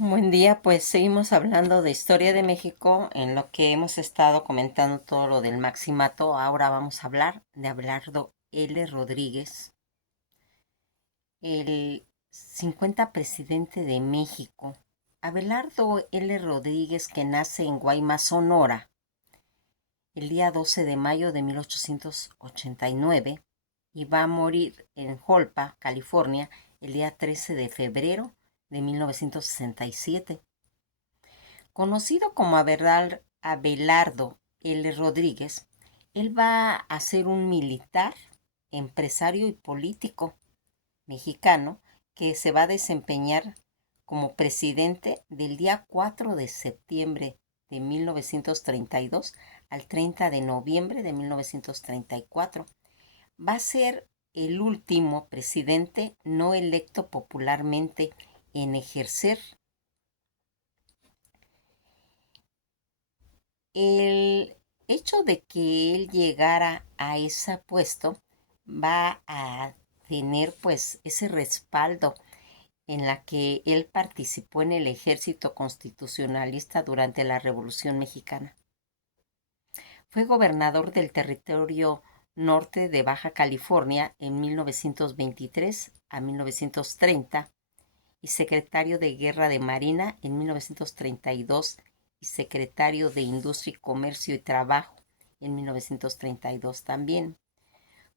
Buen día, pues seguimos hablando de historia de México en lo que hemos estado comentando todo lo del Maximato. Ahora vamos a hablar de Abelardo L. Rodríguez, el 50 presidente de México. Abelardo L. Rodríguez, que nace en Guaymas, Sonora, el día 12 de mayo de 1889 y va a morir en Jolpa, California, el día 13 de febrero de 1967. Conocido como Abelardo L. Rodríguez, él va a ser un militar, empresario y político mexicano que se va a desempeñar como presidente del día 4 de septiembre de 1932 al 30 de noviembre de 1934. Va a ser el último presidente no electo popularmente en ejercer. El hecho de que él llegara a ese puesto va a tener pues ese respaldo en la que él participó en el ejército constitucionalista durante la Revolución Mexicana. Fue gobernador del territorio norte de Baja California en 1923 a 1930 y secretario de Guerra de Marina en 1932 y secretario de Industria, Comercio y Trabajo en 1932 también.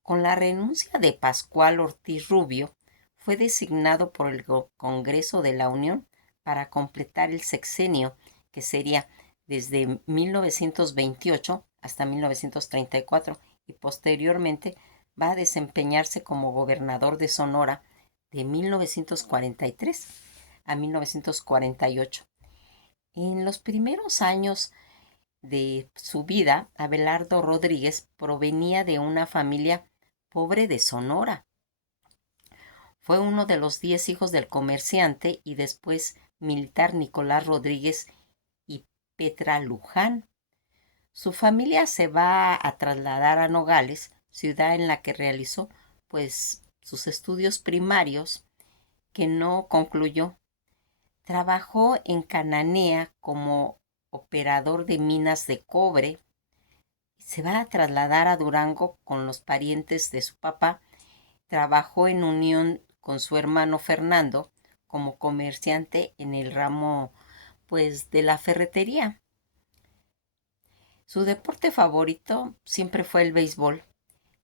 Con la renuncia de Pascual Ortiz Rubio, fue designado por el Congreso de la Unión para completar el sexenio, que sería desde 1928 hasta 1934, y posteriormente va a desempeñarse como gobernador de Sonora de 1943 a 1948. En los primeros años de su vida, Abelardo Rodríguez provenía de una familia pobre de Sonora. Fue uno de los 10 hijos del comerciante y después militar Nicolás Rodríguez y Petra Luján. Su familia se va a trasladar a Nogales, ciudad en la que realizó pues sus estudios primarios que no concluyó. Trabajó en Cananea como operador de minas de cobre. Se va a trasladar a Durango con los parientes de su papá. Trabajó en unión con su hermano Fernando como comerciante en el ramo pues de la ferretería. Su deporte favorito siempre fue el béisbol.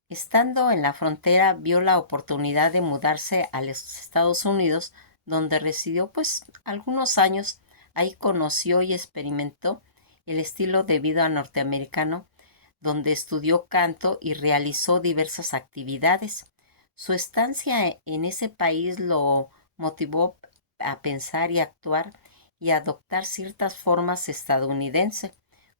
Estando en la frontera vio la oportunidad de mudarse a los Estados Unidos, donde residió pues algunos años. Ahí conoció y experimentó el estilo de vida norteamericano, donde estudió canto y realizó diversas actividades. Su estancia en ese país lo motivó a pensar y actuar y adoptar ciertas formas estadounidenses,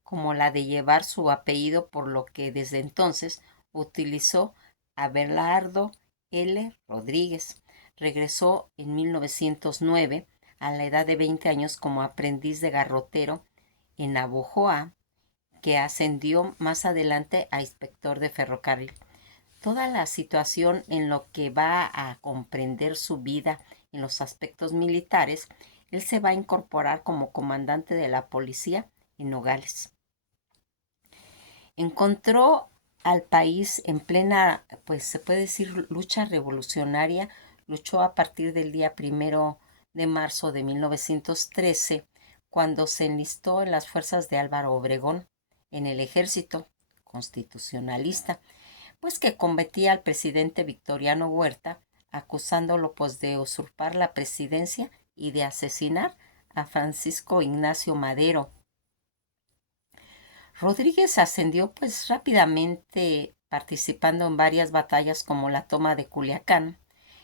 como la de llevar su apellido, por lo que desde entonces utilizó Abelardo L. Rodríguez. Regresó en 1909 a la edad de 20 años como aprendiz de garrotero en Navojoa, que ascendió más adelante a inspector de ferrocarril. Toda la situación en lo que va a comprender su vida en los aspectos militares, él se va a incorporar como comandante de la policía en Nogales. Encontró al país en plena, pues se puede decir, lucha revolucionaria. Luchó a partir del día 1 de marzo de 1913, cuando se enlistó en las fuerzas de Álvaro Obregón en el ejército constitucionalista, pues que combatía al presidente Victoriano Huerta, acusándolo pues de usurpar la presidencia y de asesinar a Francisco Ignacio Madero. Rodríguez ascendió pues rápidamente, participando en varias batallas como la toma de Culiacán.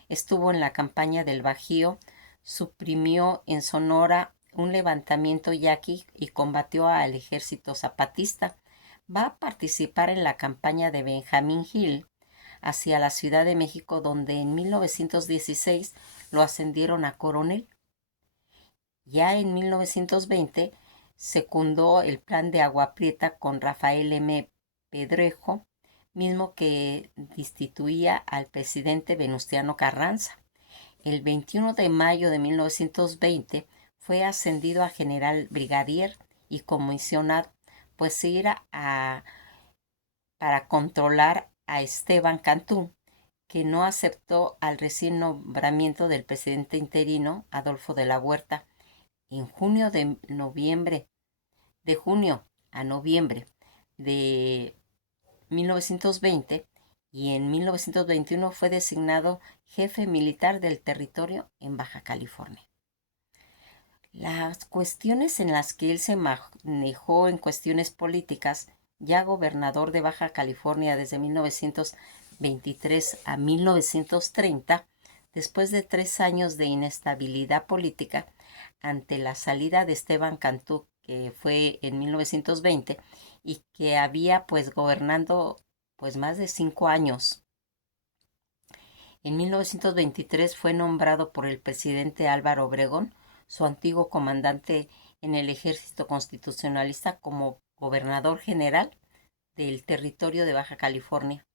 Estuvo en la campaña del Bajío, suprimió en Sonora un levantamiento yaqui y combatió al ejército zapatista. Va a participar en la campaña de Benjamín Hill hacia la Ciudad de México, donde en 1916 lo ascendieron a coronel. Ya en 1920 secundó el plan de Agua Prieta con Rafael M. Pedrejo, mismo que destituía al presidente Venustiano Carranza. El 21 de mayo de 1920 fue ascendido a general brigadier y comisionado pues para controlar a Esteban Cantú, que no aceptó al recién nombramiento del presidente interino Adolfo de la Huerta en de junio a noviembre de 1920, y en 1921 fue designado jefe militar del territorio en Baja California. Las cuestiones en las que él se manejó en cuestiones políticas, ya gobernador de Baja California desde 1923 a 1930, después de 3 años de inestabilidad política ante la salida de Esteban Cantú, que fue en 1920 y que había pues gobernando pues más de 5 años. En 1923 fue nombrado por el presidente Álvaro Obregón, su antiguo comandante en el ejército constitucionalista, como gobernador general del territorio de Baja California.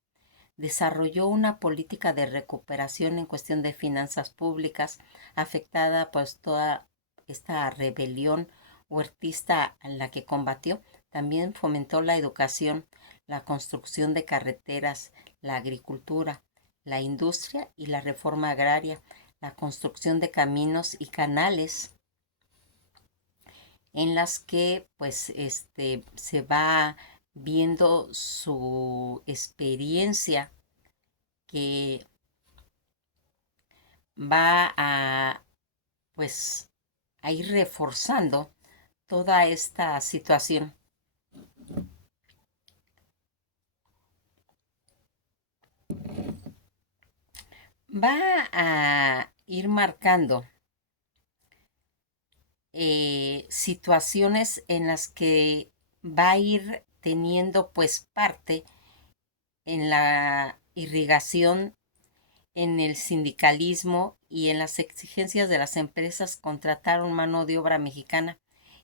Desarrolló una política de recuperación en cuestión de finanzas públicas, afectada pues toda esta rebelión huertista en la que combatió. También fomentó la educación, la construcción de carreteras, la agricultura, la industria y la reforma agraria, la construcción de caminos y canales, en las que pues se va viendo su experiencia, que va pues a ir reforzando toda esta situación. Va a ir marcando situaciones en las que va a ir teniendo pues parte en la irrigación, en el sindicalismo y en las exigencias de las empresas contrataron mano de obra mexicana.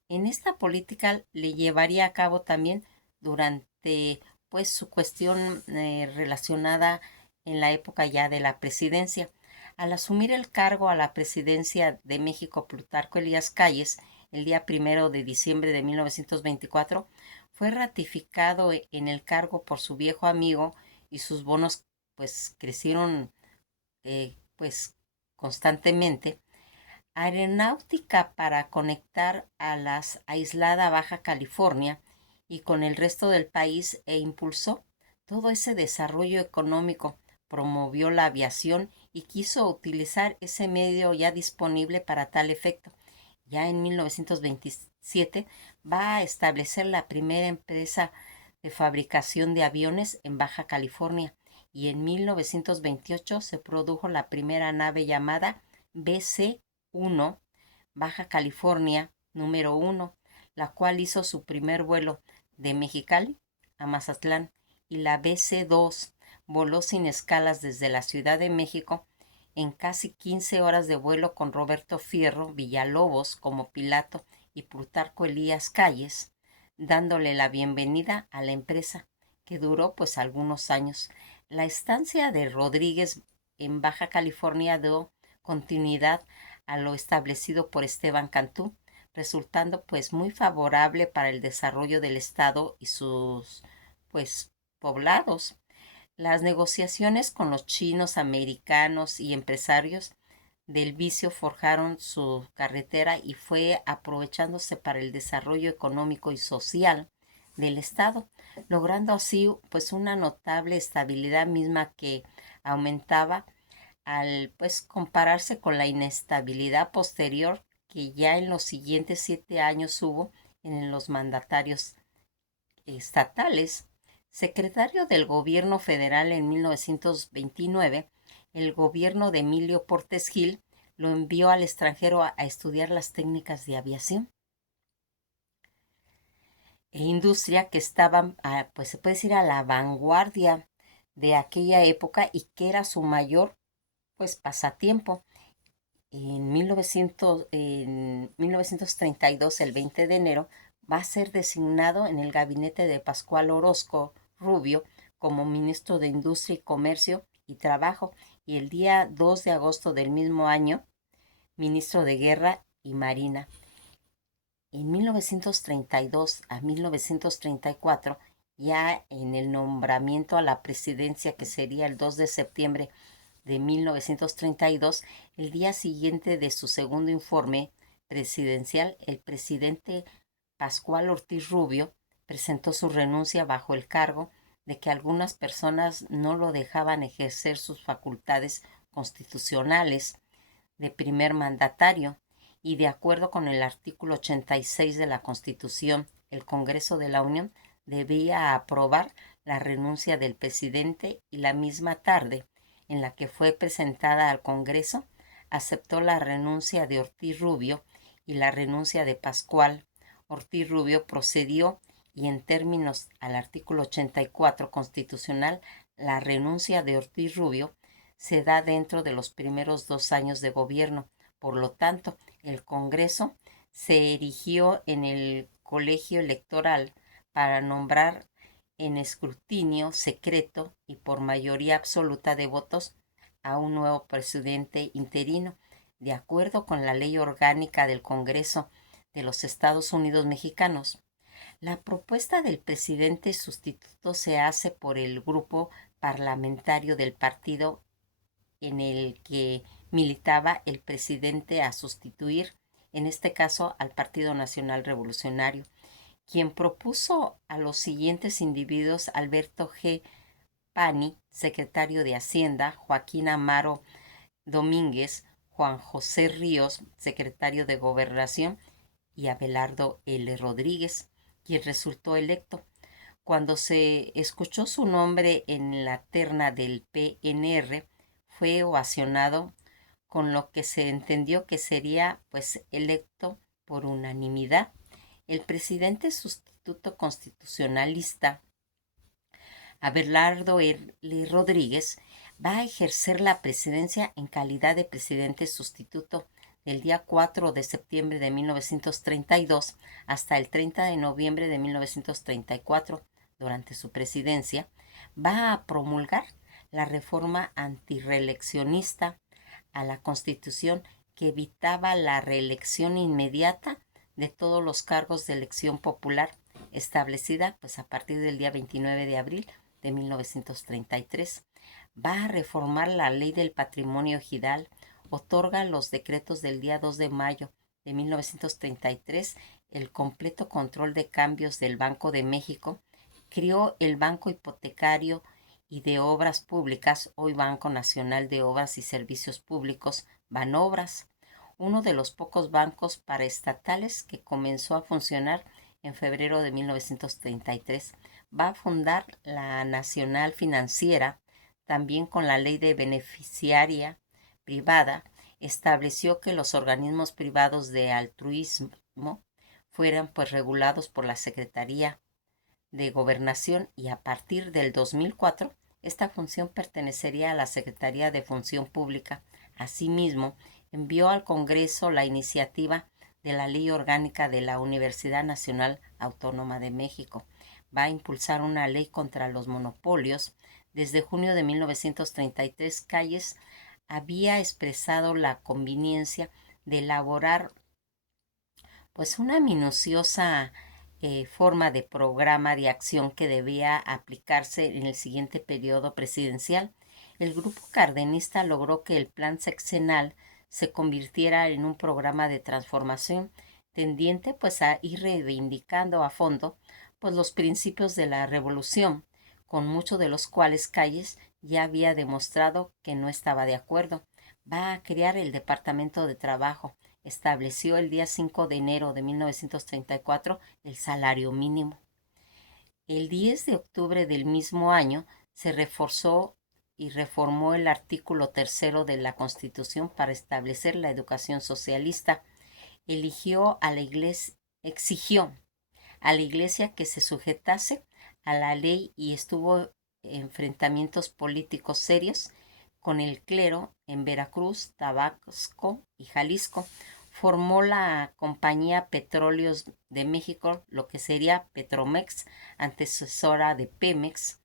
En esta política le llevaría a cabo también durante pues su cuestión relacionada en la época ya de la presidencia. Al asumir el cargo a la presidencia de México, Plutarco Elías Calles, el día 1 de diciembre de 1924, fue ratificado en el cargo por su viejo amigo, y sus bonos pues crecieron pues constantemente. Aeronáutica para conectar a la aislada Baja California y con el resto del país, e impulsó todo ese desarrollo económico, promovió la aviación y quiso utilizar ese medio ya disponible para tal efecto. Ya en 1927 va a establecer la primera empresa de fabricación de aviones en Baja California, y en 1928 se produjo la primera nave llamada BC-1, Baja California número 1, la cual hizo su primer vuelo de Mexicali a Mazatlán, y la BC-2 voló sin escalas desde la Ciudad de México en casi 15 horas de vuelo, con Roberto Fierro Villalobos como piloto y Plutarco Elías Calles dándole la bienvenida a la empresa, que duró pues algunos años. La estancia de Rodríguez en Baja California dio continuidad a lo establecido por Esteban Cantú, resultando pues muy favorable para el desarrollo del estado y sus pues poblados. Las negociaciones con los chinos, americanos y empresarios del vicio forjaron su carretera, y fue aprovechándose para el desarrollo económico y social del estado, logrando así pues una notable estabilidad misma que aumentaba al pues compararse con la inestabilidad posterior que ya en los siguientes 7 años hubo en los mandatarios estatales. Secretario del gobierno federal en 1929, el gobierno de Emilio Portes Gil lo envió al extranjero a estudiar las técnicas de aviación e industria, que estaban, pues se puede decir, a la vanguardia de aquella época, y que era su mayor pues pasatiempo. En 1932, el 20 de enero, va a ser designado en el gabinete de Pascual Orozco Rubio como ministro de Industria y Comercio y Trabajo, y el día 2 de agosto del mismo año, ministro de Guerra y Marina. En 1932 a 1934, ya en el nombramiento a la presidencia, que sería el 2 de septiembre de 1932, el día siguiente de su segundo informe presidencial, el presidente Pascual Ortiz Rubio presentó su renuncia bajo el cargo de que algunas personas no lo dejaban ejercer sus facultades constitucionales de primer mandatario, y de acuerdo con el artículo 86 de la Constitución, el Congreso de la Unión debía aprobar la renuncia del presidente, y la misma tarde en la que fue presentada al Congreso, aceptó la renuncia de Ortiz Rubio y la renuncia de Pascual. Ortiz Rubio procedió, y en términos al artículo 84 constitucional, la renuncia de Ortiz Rubio se da dentro de los primeros 2 años de gobierno. Por lo tanto, el Congreso se erigió en el colegio electoral para nombrar en escrutinio secreto y por mayoría absoluta de votos a un nuevo presidente interino, de acuerdo con la Ley Orgánica del Congreso de los Estados Unidos Mexicanos. La propuesta del presidente sustituto se hace por el grupo parlamentario del partido en el que militaba el presidente a sustituir, en este caso al Partido Nacional Revolucionario, quien propuso a los siguientes individuos: Alberto G. Pani, secretario de Hacienda; Joaquín Amaro Domínguez; Juan José Ríos, secretario de Gobernación; y Abelardo L. Rodríguez, quien resultó electo. Cuando se escuchó su nombre en la terna del PNR, fue ovacionado, con lo que se entendió que sería pues electo por unanimidad. El presidente sustituto constitucionalista, Abelardo L. Rodríguez, va a ejercer la presidencia en calidad de presidente sustituto del día 4 de septiembre de 1932 hasta el 30 de noviembre de 1934. Durante su presidencia, va a promulgar la reforma antireeleccionista a la Constitución, que evitaba la reelección inmediata de todos los cargos de elección popular, establecida pues a partir del día 29 de abril de 1933. Va a reformar la ley del patrimonio ejidal, otorga los decretos del día 2 de mayo de 1933 el completo control de cambios del Banco de México, creó el Banco Hipotecario y de Obras Públicas, hoy Banco Nacional de Obras y Servicios Públicos, Banobras, uno de los pocos bancos paraestatales que comenzó a funcionar en febrero de 1933. Va a fundar la Nacional Financiera. También, con la ley de beneficiaria privada, estableció que los organismos privados de altruismo fueran pues regulados por la Secretaría de Gobernación, y a partir del 2004 esta función pertenecería a la Secretaría de Función Pública. Asimismo, envió al Congreso la iniciativa de la Ley Orgánica de la Universidad Nacional Autónoma de México. Va a impulsar una ley contra los monopolios. Desde junio de 1933, Calles había expresado la conveniencia de elaborar pues una minuciosa forma de programa de acción que debía aplicarse en el siguiente periodo presidencial. El grupo cardenista logró que el plan sexenal se convirtiera en un programa de transformación tendiente pues a ir reivindicando a fondo pues los principios de la revolución, con muchos de los cuales Calles ya había demostrado que no estaba de acuerdo. Va a crear el Departamento de Trabajo. Estableció el día 5 de enero de 1934 el salario mínimo. El 10 de octubre del mismo año se reforzó y reformó el artículo 3 de la Constitución para establecer la educación socialista. Exigió a la Iglesia que se sujetase a la ley, y estuvo enfrentamientos políticos serios con el clero en Veracruz, Tabasco y Jalisco. Formó la Compañía Petróleos de México, lo que sería Petromex, antecesora de Pemex.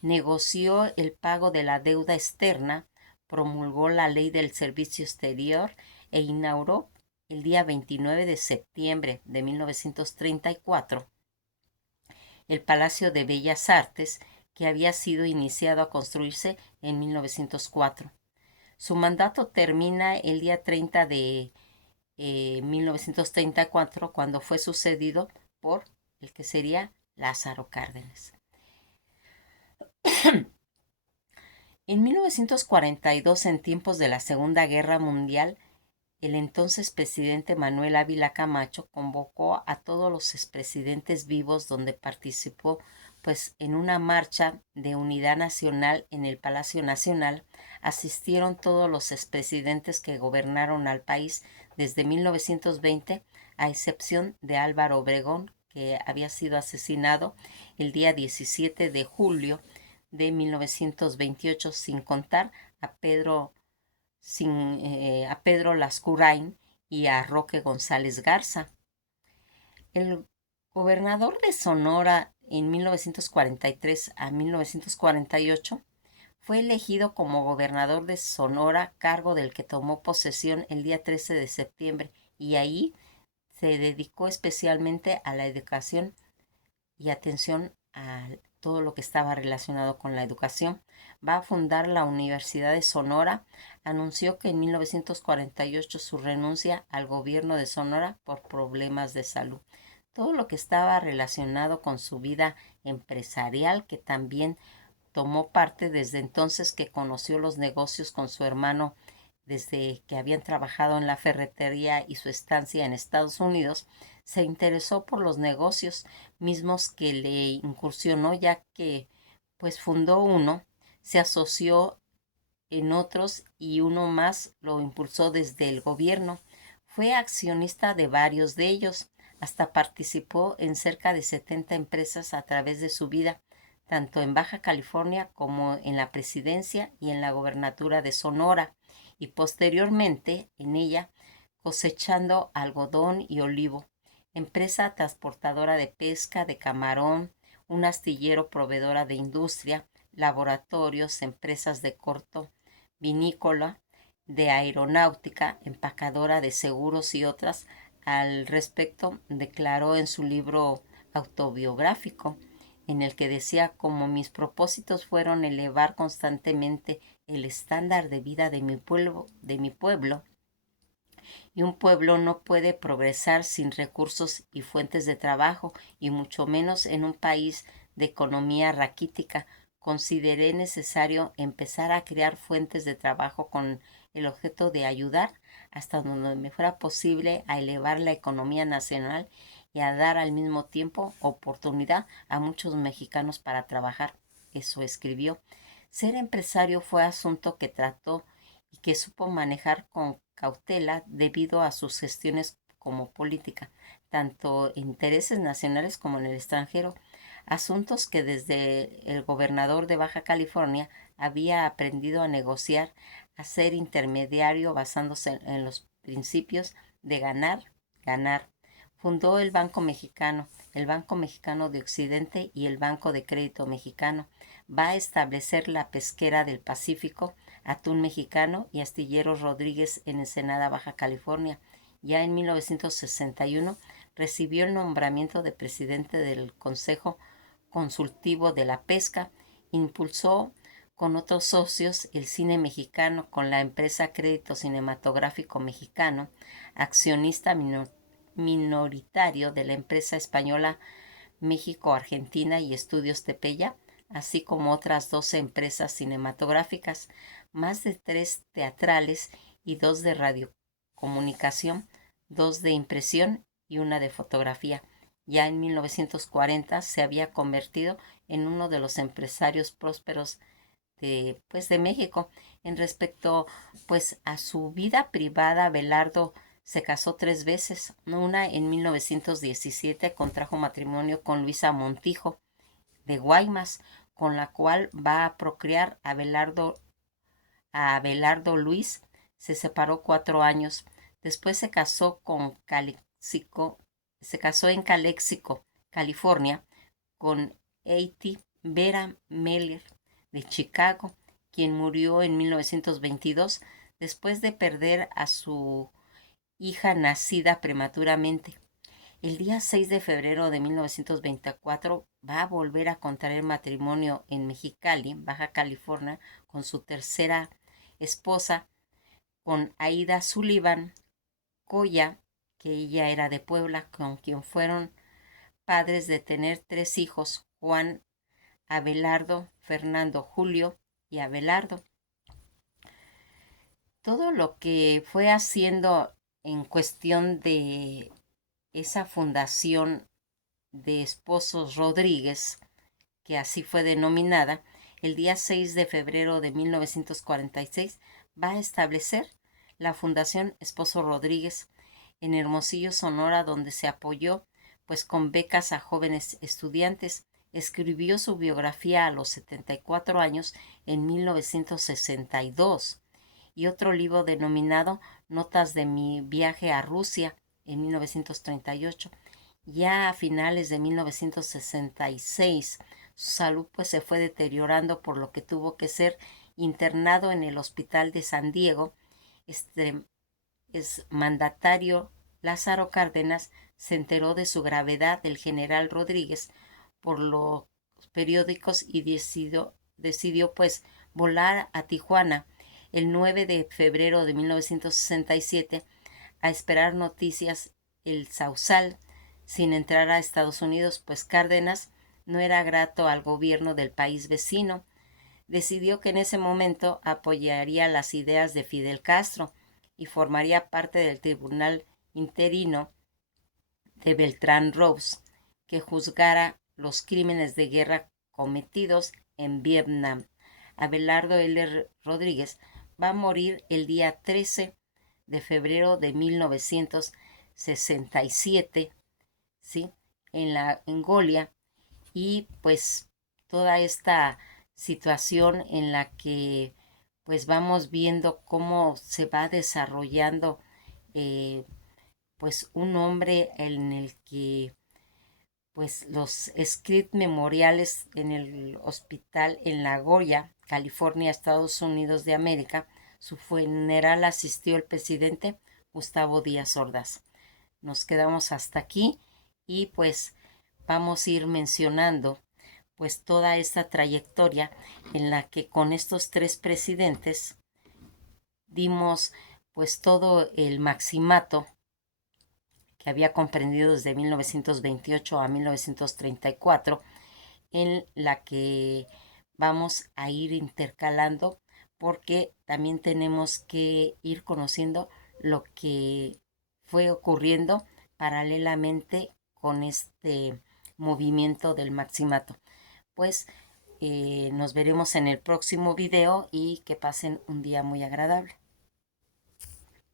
Negoció el pago de la deuda externa, promulgó la Ley del Servicio Exterior e inauguró el día 29 de septiembre de 1934 el Palacio de Bellas Artes, que había sido iniciado a construirse en 1904. Su mandato termina el día 30 de 1934, cuando fue sucedido por el que sería Lázaro Cárdenas. En 1942, en tiempos de la Segunda Guerra Mundial, el entonces presidente Manuel Ávila Camacho convocó a todos los expresidentes vivos, donde participó pues en una marcha de unidad nacional en el Palacio Nacional. Asistieron todos los expresidentes que gobernaron al país desde 1920, a excepción de Álvaro Obregón, que había sido asesinado el día 17 de julio de 1928, sin contar a Pedro Lascurain y a Roque González Garza. El gobernador de Sonora en 1943 a 1948 fue elegido como gobernador de Sonora, cargo del que tomó posesión el día 13 de septiembre, y ahí se dedicó especialmente a la educación y atención a todo lo que estaba relacionado con la educación. Va a fundar la Universidad de Sonora. Anunció que en 1948 su renuncia al gobierno de Sonora por problemas de salud. Todo lo que estaba relacionado con su vida empresarial, que también tomó parte desde entonces que conoció los negocios con su hermano, desde que habían trabajado en la ferretería y su estancia en Estados Unidos. Se interesó por los negocios mismos que le incursionó, ya que pues fundó uno, se asoció en otros y uno más lo impulsó desde el gobierno. Fue accionista de varios de ellos, hasta participó en cerca de 70 empresas a través de su vida, tanto en Baja California como en la presidencia y en la gobernatura de Sonora, y posteriormente en ella cosechando algodón y olivo. Empresa transportadora de pesca, de camarón, un astillero proveedora de industria, laboratorios, empresas de corto, vinícola, de aeronáutica, empacadora de seguros y otras. Al respecto, declaró en su libro autobiográfico, en el que decía: como mis propósitos fueron elevar constantemente el estándar de vida de mi pueblo, y un pueblo no puede progresar sin recursos y fuentes de trabajo, y mucho menos en un país de economía raquítica, consideré necesario empezar a crear fuentes de trabajo con el objeto de ayudar, hasta donde me fuera posible, a elevar la economía nacional y a dar al mismo tiempo oportunidad a muchos mexicanos para trabajar. Eso escribió. Ser empresario fue asunto que trató y que supo manejar con cautela debido a sus gestiones como política, tanto intereses nacionales como en el extranjero, asuntos que desde el gobernador de Baja California había aprendido a negociar, a ser intermediario basándose en los principios de ganar, ganar. Fundó el Banco Mexicano, el Banco Mexicano de Occidente y el Banco de Crédito Mexicano. Va a establecer la Pesquera del Pacífico, Atún Mexicano y Astilleros Rodríguez en Ensenada, Baja California. Ya en 1961 recibió el nombramiento de presidente del Consejo Consultivo de la Pesca. Impulsó con otros socios el cine mexicano con la empresa Crédito Cinematográfico Mexicano, accionista minoritario de la empresa española México-Argentina y Estudios Tepeya, así como otras 12 empresas cinematográficas, más de 3 teatrales y 2 de radiocomunicación, 2 de impresión y una de fotografía. Ya en 1940 se había convertido en uno de los empresarios prósperos de México. En respecto pues a su vida privada, Abelardo se casó 3 veces. Una en 1917 contrajo matrimonio con Luisa Montijo de Guaymas, con la cual va a procrear a Abelardo Luis. Se separó 4 años. Después se casó en Calexico, California, con Eiti Vera Meller de Chicago, quien murió en 1922 después de perder a su hija nacida prematuramente. El día 6 de febrero de 1924 va a volver a contraer matrimonio en Mexicali, Baja California, con su tercera esposa, con Aida Sullivan Coya, que ella era de Puebla, con quien fueron padres de tener 3 hijos: Juan, Abelardo, Fernando, Julio y Abelardo. Todo lo que fue haciendo en cuestión de esa fundación de Esposos Rodríguez, que así fue denominada, el día 6 de febrero de 1946 va a establecer la Fundación Esposo Rodríguez en Hermosillo, Sonora, donde se apoyó pues con becas a jóvenes estudiantes. Escribió su biografía a los 74 años en 1962 y otro libro denominado Notas de mi viaje a Rusia en 1938. Ya a finales de 1966 su salud pues se fue deteriorando, por lo que tuvo que ser internado en el Hospital de San Diego. Es mandatario Lázaro Cárdenas se enteró de su gravedad del general Rodríguez por los periódicos y decidió pues volar a Tijuana el 9 de febrero de 1967 a esperar noticias el Sausal, sin entrar a Estados Unidos, pues Cárdenas no era grato al gobierno del país vecino. Decidió que en ese momento apoyaría las ideas de Fidel Castro y formaría parte del tribunal interino de Beltrán Rose, que juzgara los crímenes de guerra cometidos en Vietnam. Abelardo L. Rodríguez va a morir el día 13 de febrero de 1967, ¿sí? En Golia, y pues toda esta situación en la que pues vamos viendo cómo se va desarrollando eh, pues un hombre en el que pues los script memoriales en el hospital en La Goya, California, Estados Unidos de América. Su funeral asistió el presidente Gustavo Díaz Ordaz. Nos quedamos hasta aquí y pues vamos a ir mencionando pues toda esta trayectoria en la que con estos 3 presidentes dimos pues todo el maximato que había comprendido desde 1928 a 1934, en la que vamos a ir intercalando, porque también tenemos que ir conociendo lo que fue ocurriendo paralelamente con este movimiento del maximato. Pues nos veremos en el próximo video y que pasen un día muy agradable.